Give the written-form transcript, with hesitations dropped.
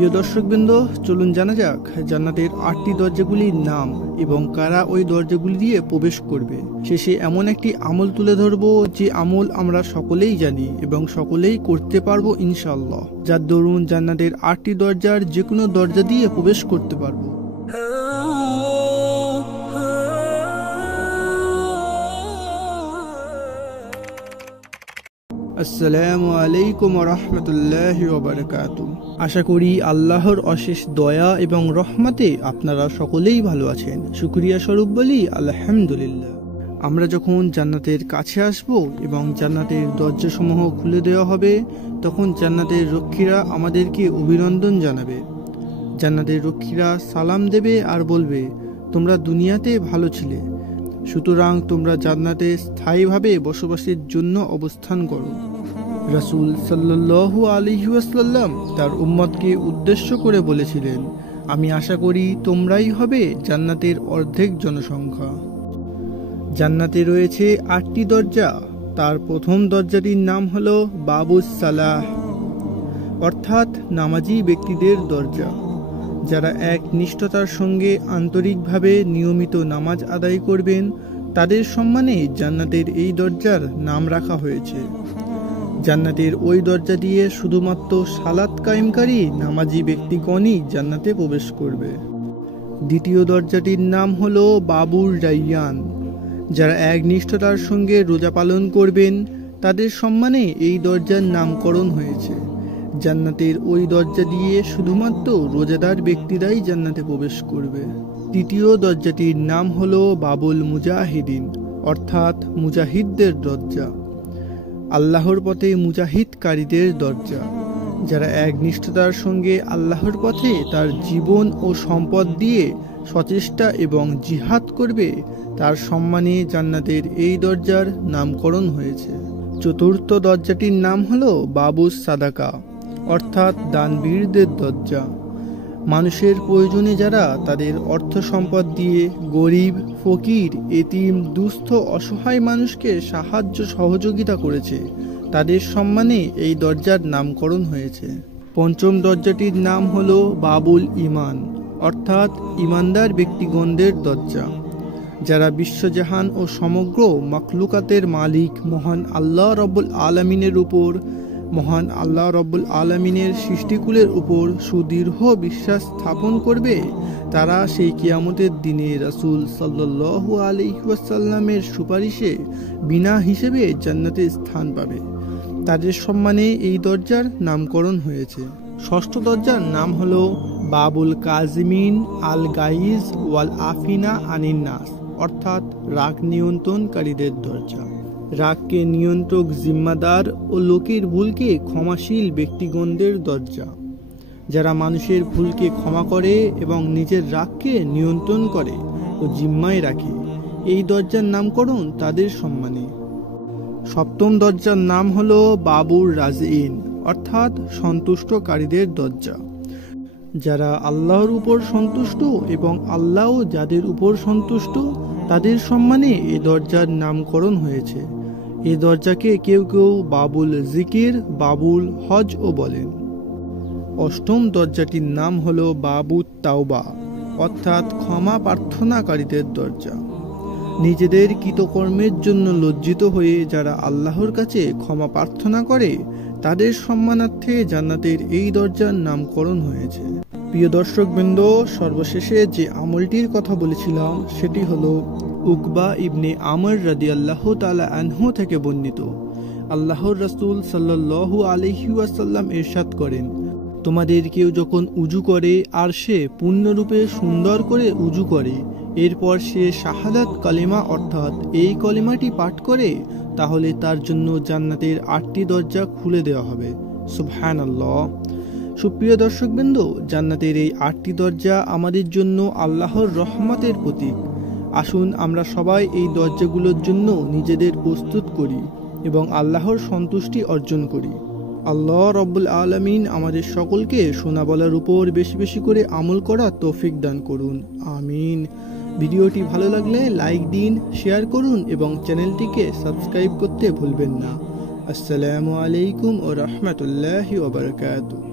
প্রিয় দর্শকবৃন্দ, চলুন জানা যাক জান্নাতের 8টি দরজাগুলির নাম এবং কারা ওই দরজাগুলি দিয়ে প্রবেশ করবে। শেষে এমন একটি আমল তুলে ধরব যে আমল আমরা সকলেই জানি এবং সকলেই করতে পারবো ইনশাআল্লাহ, যার দরুন জান্নাতের 8টি দরজার যে কোনো দরজা দিয়ে প্রবেশ করতে পারবো। আসসালামু আলাইকুম ওয়া রাহমাতুল্লাহি ওয়া বারাকাতুহু। আশা করি আল্লাহর অশেষ দয়া এবং রহমতে আপনারা সকলেই ভালো আছেন। শুকরিয়া স্বরূপ বলি আলহামদুলিল্লাহ। আমরা যখন জান্নাতের কাছে আসব এবং জান্নাতের দরজাসমূহ খুলে দেওয়া হবে, তখন জান্নাতের রক্ষীরা আমাদেরকে অভিনন্দন জানাবে। জান্নাতের রক্ষীরা সালাম দেবে আর বলবে, তোমরা দুনিয়াতে ভালো ছিলে, সুতরাং তোমরা জান্নাতে স্থায়ীভাবে বসবাসের জন্য অবস্থান করো। রাসূল সাল্লাল্লাহু আলাইহি ওয়াসাল্লাম তার উম্মতকে উদ্দেশ্য করে বলেছিলেন, আমি আশা করি তোমরাই হবে জান্নাতের অর্ধেক জনসংখ্যা। জান্নাতে রয়েছে 8টি দরজা। তার প্রথম দরজাটির নাম হলো বাবুস সালাহ, অর্থাৎ নামাজি ব্যক্তিদের দরজা। যারা একনিষ্ঠতার সঙ্গে আন্তরিকভাবে নিয়মিত নামাজ আদায় করবেন, তাদের সম্মানে জান্নাতের এই দরজার নাম রাখা হয়েছে। জান্নাতের ওই দরজা দিয়ে শুধুমাত্র সালাত কায়েমকারী নামাজি ব্যক্তিগণই জান্নাতে প্রবেশ করবে। দ্বিতীয় দরজাটির নাম হলো বাবুর রাইয়ান। যারা একনিষ্ঠতার সঙ্গে রোজা পালন করবেন, তাদের সম্মানে এই দরজার নামকরণ হয়েছে। জান্নাতের ওই দরজা দিয়ে শুধুমাত্র রোজাদার ব্যক্তিরাই জান্নাতে প্রবেশ করবে। তৃতীয় দরজাটির নাম হলো বাবুল মুজাহিদিন, অর্থাৎ মুজাহিদদের দরজা। আল্লাহর পথে মুজাহিদকারীদের দরজা। যারা একনিষ্ঠতার সঙ্গে আল্লাহর পথে তার জীবন ও সম্পদ দিয়ে সচেষ্টা এবং জিহাদ করবে, তার সম্মানে জান্নাতের এই দরজার নামকরণ হয়েছে। চতুর্থ দরজাটির নাম হলো বাবুস সাদাকা, অর্থাৎ দানবীরদের দরজা। মানুষের প্রয়োজনে যারা তাদের অর্থ সম্পদ দিয়ে গরিব, ফকির, এতিম, দুস্থ, অসহায় মানুষকে সাহায্য সহযোগিতা করেছে, তাদের সম্মানে এই দরজার নামকরণ হয়েছে। পঞ্চম দরজাটির নাম হলো বাবুল ইমান, অর্থাৎ ইমানদার ব্যক্তিগণদের দরজা। যারা বিশ্বজাহান ও সমগ্র মাখলুকাতের মালিক মহান আল্লাহ রব্বুল আলামিনের উপর, মহান আল্লাহ রব্বুল আলামিনের সৃষ্টিকুলের উপর সুদৃঢ় বিশ্বাস স্থাপন করবে, তারা সেই কিয়ামতের দিনে রাসূল সাল্লাল্লাহু আলাইহি ওয়াসাল্লামের সুপারিশে বিনা হিসেবে জান্নাতে স্থান পাবে। তাদের সম্মানে এই দরজার নামকরণ হয়েছে। ষষ্ঠ দরজার নাম হলো বাবুল কাজিমিন আল গাইজ ওয়াল আফিনা আনিন নাস, অর্থাৎ রাগ নিয়ন্ত্রণকারীদের দরজা। রাগকে নিয়ন্ত্রক, জিম্মাদার ও লোকের ভুলকে ক্ষমাশীল ব্যক্তিগণদের দরজা। যারা মানুষের ভুলকে ক্ষমা করে এবং নিজের রাগকে নিয়ন্ত্রণ করে ও জিম্মায় রাখে, এই দরজার নামকরণ তাদের সম্মানে। সপ্তম দরজার নাম হলো বাবুর রাজিন, অর্থাৎ সন্তুষ্টকারীদের দরজা। যারা আল্লাহর উপর সন্তুষ্ট এবং আল্লাহ যাদের উপর সন্তুষ্ট, তাদের সম্মানে এই দরজার নামকরণ হয়েছে। এই দরজাকে কেউ কেউ বাবুল জিকির, বাবুল হজ ও বলেন। অষ্টম দরজাটির নাম হলো বাবুত তাওবা, অর্থাৎ ক্ষমা প্রার্থনাকারীদের দরজা। নিজেদের কৃতকর্মের জন্য লজ্জিত হয়ে যারা আল্লাহর কাছে ক্ষমা প্রার্থনা করে, তাদের সম্মানার্থে জান্নাতের এই দরজার নামকরণ হয়েছে। প্রিয় দর্শকবৃন্দ, সর্বশেষে যে আমলটির কথা বলেছিলাম সেটি হলো উকবা ইবনে আমর রাদিয়াল্লাহু তাআলা আনহু থেকে বর্ণিত। আল্লাহর রাসূল সাল্লাল্লাহু আলাইহি ওয়াসাল্লাম ইরশাদ করেন, তোমাদের কেউ যখন উজু করে আর সে পূর্ণরূপে সুন্দর করে উজু করে, এরপর সে শাহাদাত কালিমা অর্থাৎ এই কলিমাটি পাঠ করে, তাহলে তার জন্য জান্নাতের 8টি দরজা খুলে দেওয়া হবে। সুবহানাল্লাহ। সুপ্রিয় দর্শকবৃন্দ, জান্নাতের এই 8টি দরজা আমাদের জন্য আল্লাহর রহমতের প্রতীক। আসুন আমরা সবাই এই দরজাগুলোর জন্য নিজেদের প্রস্তুত করি এবং আল্লাহর সন্তুষ্টি অর্জন করি। আল্লাহ রব্বুল আলামিন আমাদের সকলকে শোনা বলার উপর বেশি বেশি করে আমল করার তৌফিক দান করুন, আমিন। ভিডিওটি ভালো লাগলে লাইক দিন, শেয়ার করুন এবং চ্যানেলটিকে সাবস্ক্রাইব করতে ভুলবেন না। আসসালামু আলাইকুম ওয়া রাহমাতুল্লাহি ওয়া বারাকাতুহু।